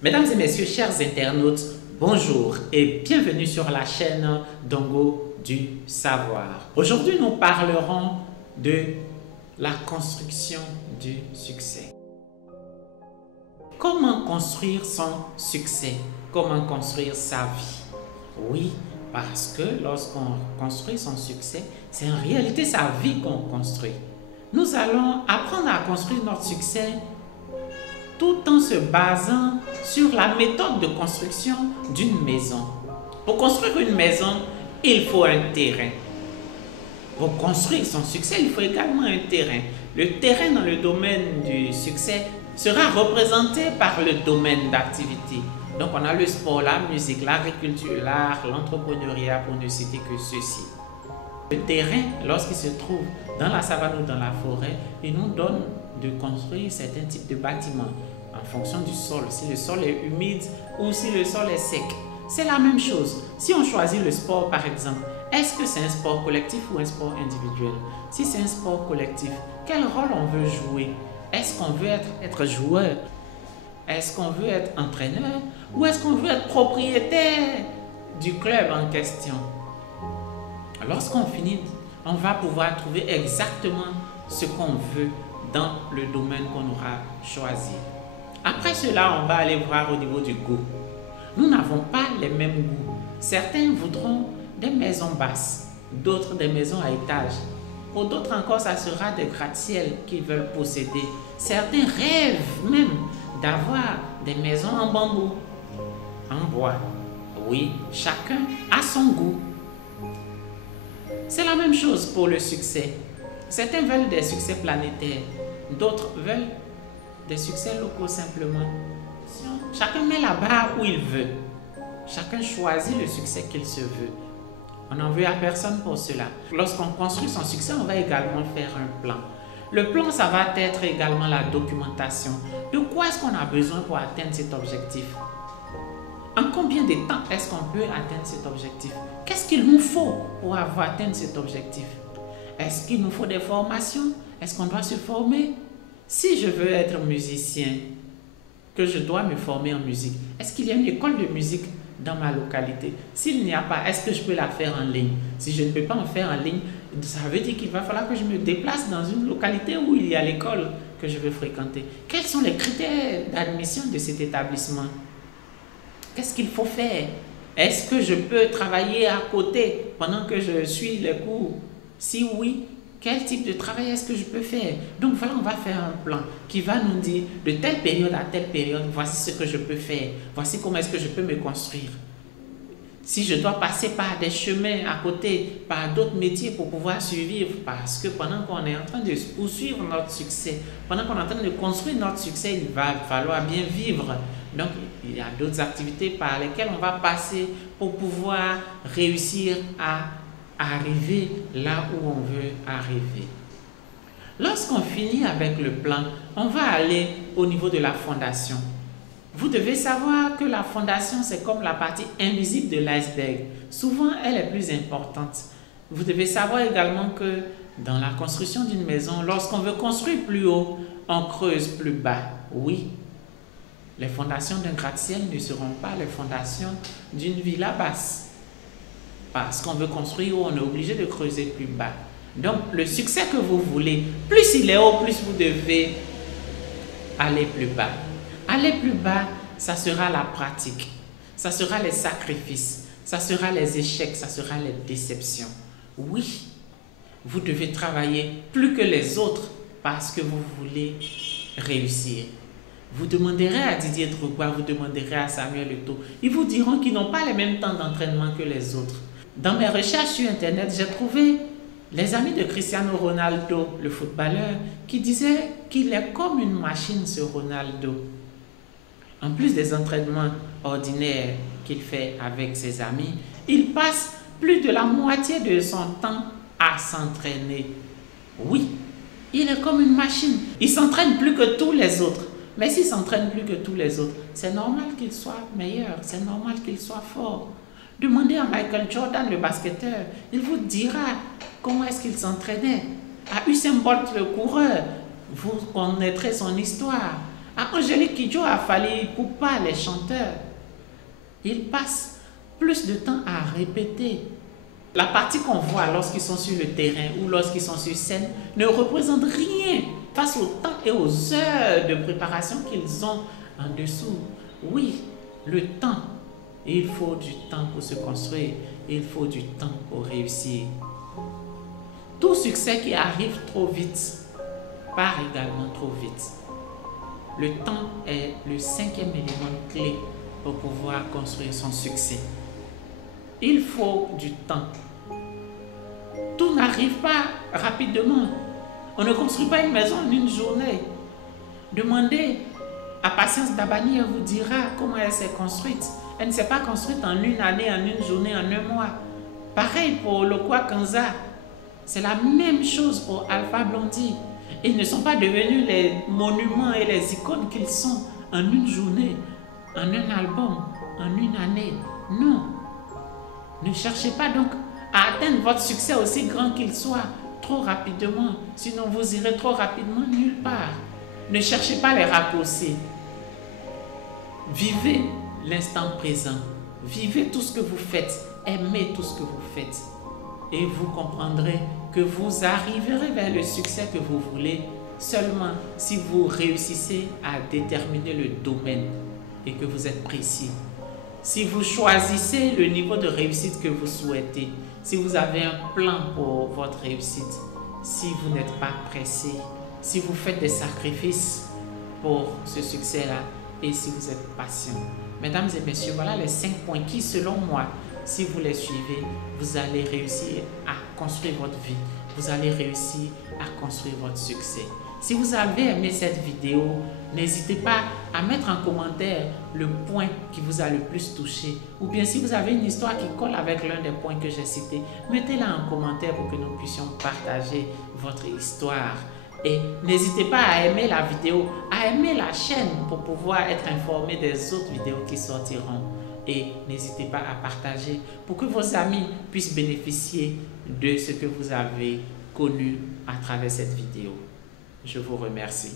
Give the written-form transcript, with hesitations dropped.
Mesdames et messieurs, chers internautes, bonjour et bienvenue sur la chaîne Dongo du Savoir. Aujourd'hui, nous parlerons de la construction du succès. Comment construire son succès? Comment construire sa vie? Oui, parce que lorsqu'on construit son succès, c'est en réalité sa vie qu'on construit. Nous allons apprendre à construire notre succès tout en se basant sur la méthode de construction d'une maison. Pour construire une maison, il faut un terrain. Pour construire son succès, il faut également un terrain. Le terrain dans le domaine du succès sera représenté par le domaine d'activité. Donc on a le sport, la musique, l'agriculture, l'art, l'entrepreneuriat pour ne citer que ceci. Le terrain, lorsqu'il se trouve dans la savane ou dans la forêt, il nous donne de construire certains types de bâtiments en fonction du sol, si le sol est humide ou si le sol est sec. C'est la même chose. Si on choisit le sport par exemple, est-ce que c'est un sport collectif ou un sport individuel? Si c'est un sport collectif, quel rôle on veut jouer? Est-ce qu'on veut être joueur? Est-ce qu'on veut être entraîneur? Ou est-ce qu'on veut être propriétaire du club en question? Lorsqu'on finit, on va pouvoir trouver exactement ce qu'on veut dans le domaine qu'on aura choisi. Après cela, on va aller voir au niveau du goût. Nous n'avons pas les mêmes goûts. Certains voudront des maisons basses, d'autres des maisons à étages. Pour d'autres encore, ça sera des gratte-ciel qu'ils veulent posséder. Certains rêvent même d'avoir des maisons en bambou, en bois. Oui, chacun a son goût. C'est la même chose pour le succès. Certains veulent des succès planétaires, d'autres veulent des succès locaux simplement. Chacun met la barre où il veut. Chacun choisit le succès qu'il se veut. On n'en veut à personne pour cela. Lorsqu'on construit son succès, on va également faire un plan. Le plan, ça va être également la documentation. De quoi est-ce qu'on a besoin pour atteindre cet objectif? En combien de temps est-ce qu'on peut atteindre cet objectif? Qu'est-ce qu'il nous faut pour atteindre cet objectif? Est-ce qu'il nous faut des formations? Est-ce qu'on doit se former? Si je veux être musicien, que je dois me former en musique, est-ce qu'il y a une école de musique dans ma localité? S'il n'y a pas, est-ce que je peux la faire en ligne? Si je ne peux pas en faire en ligne, ça veut dire qu'il va falloir que je me déplace dans une localité où il y a l'école que je veux fréquenter. Quels sont les critères d'admission de cet établissement? Qu'est-ce qu'il faut faire? Est-ce que je peux travailler à côté pendant que je suis les cours? Si oui, quel type de travail est-ce que je peux faire? Donc voilà, on va faire un plan qui va nous dire de telle période à telle période, voici ce que je peux faire. Voici comment est-ce que je peux me construire. Si je dois passer par des chemins à côté, par d'autres métiers pour pouvoir survivre, parce que pendant qu'on est en train de poursuivre notre succès, pendant qu'on est en train de construire notre succès, il va falloir bien vivre. Donc, il y a d'autres activités par lesquelles on va passer pour pouvoir réussir à arriver là où on veut arriver. Lorsqu'on finit avec le plan, on va aller au niveau de la fondation. Vous devez savoir que la fondation, c'est comme la partie invisible de l'iceberg. Souvent, elle est plus importante. Vous devez savoir également que dans la construction d'une maison, lorsqu'on veut construire plus haut, on creuse plus bas. Oui, les fondations d'un gratte-ciel ne seront pas les fondations d'une villa basse. Parce qu'on veut construire haut, on est obligé de creuser plus bas. Donc, le succès que vous voulez, plus il est haut, plus vous devez aller plus bas. Aller plus bas, ça sera la pratique, ça sera les sacrifices, ça sera les échecs, ça sera les déceptions. Oui, vous devez travailler plus que les autres parce que vous voulez réussir. Vous demanderez à Didier Drogba, vous demanderez à Samuel Eto'o, ils vous diront qu'ils n'ont pas le même temps d'entraînement que les autres. Dans mes recherches sur Internet, j'ai trouvé les amis de Cristiano Ronaldo, le footballeur, qui disaient qu'il est comme une machine, ce Ronaldo. En plus des entraînements ordinaires qu'il fait avec ses amis, il passe plus de la moitié de son temps à s'entraîner. Oui, il est comme une machine. Il s'entraîne plus que tous les autres. Mais s'il s'entraîne plus que tous les autres, c'est normal qu'il soit meilleur, c'est normal qu'il soit fort. Demandez à Michael Jordan, le basketteur, il vous dira comment est-ce qu'il s'entraînait. À Usain Bolt, le coureur, vous connaîtrez son histoire. À Angélique Kidjo, à Fally Ipupa, les chanteurs, ils passent plus de temps à répéter. La partie qu'on voit lorsqu'ils sont sur le terrain ou lorsqu'ils sont sur scène ne représente rien face au temps et aux heures de préparation qu'ils ont en dessous. Oui, le temps. Il faut du temps pour se construire. Il faut du temps pour réussir. Tout succès qui arrive trop vite part également trop vite. Le temps est le 5e élément clé pour pouvoir construire son succès. Il faut du temps. Tout n'arrive pas rapidement. On ne construit pas une maison en une journée. Demandez à Patience Dabani, elle vous dira comment elle s'est construite. Elle ne s'est pas construite en une année, en une journée, en un mois. Pareil pour Lokwa Kanza. C'est la même chose pour Alpha Blondy. Ils ne sont pas devenus les monuments et les icônes qu'ils sont en une journée, en un album, en une année. Non. Ne cherchez pas donc à atteindre votre succès aussi grand qu'il soit trop rapidement. Sinon, vous irez trop rapidement nulle part. Ne cherchez pas les raccourcis. Vivez l'instant présent. Vivez tout ce que vous faites. Aimez tout ce que vous faites. Et vous comprendrez que vous arriverez vers le succès que vous voulez seulement si vous réussissez à déterminer le domaine et que vous êtes précis. Si vous choisissez le niveau de réussite que vous souhaitez, si vous avez un plan pour votre réussite, si vous n'êtes pas pressé, si vous faites des sacrifices pour ce succès-là et si vous êtes patient. Mesdames et messieurs, voilà les 5 points qui, selon moi, si vous les suivez, vous allez réussir à construire votre vie. Vous allez réussir à construire votre succès. Si vous avez aimé cette vidéo, n'hésitez pas à mettre en commentaire le point qui vous a le plus touché. Ou bien si vous avez une histoire qui colle avec l'un des points que j'ai cités, mettez-la en commentaire pour que nous puissions partager votre histoire. Et n'hésitez pas à aimer la vidéo, à aimer la chaîne pour pouvoir être informé des autres vidéos qui sortiront. Et n'hésitez pas à partager pour que vos amis puissent bénéficier de ce que vous avez connu à travers cette vidéo. Je vous remercie.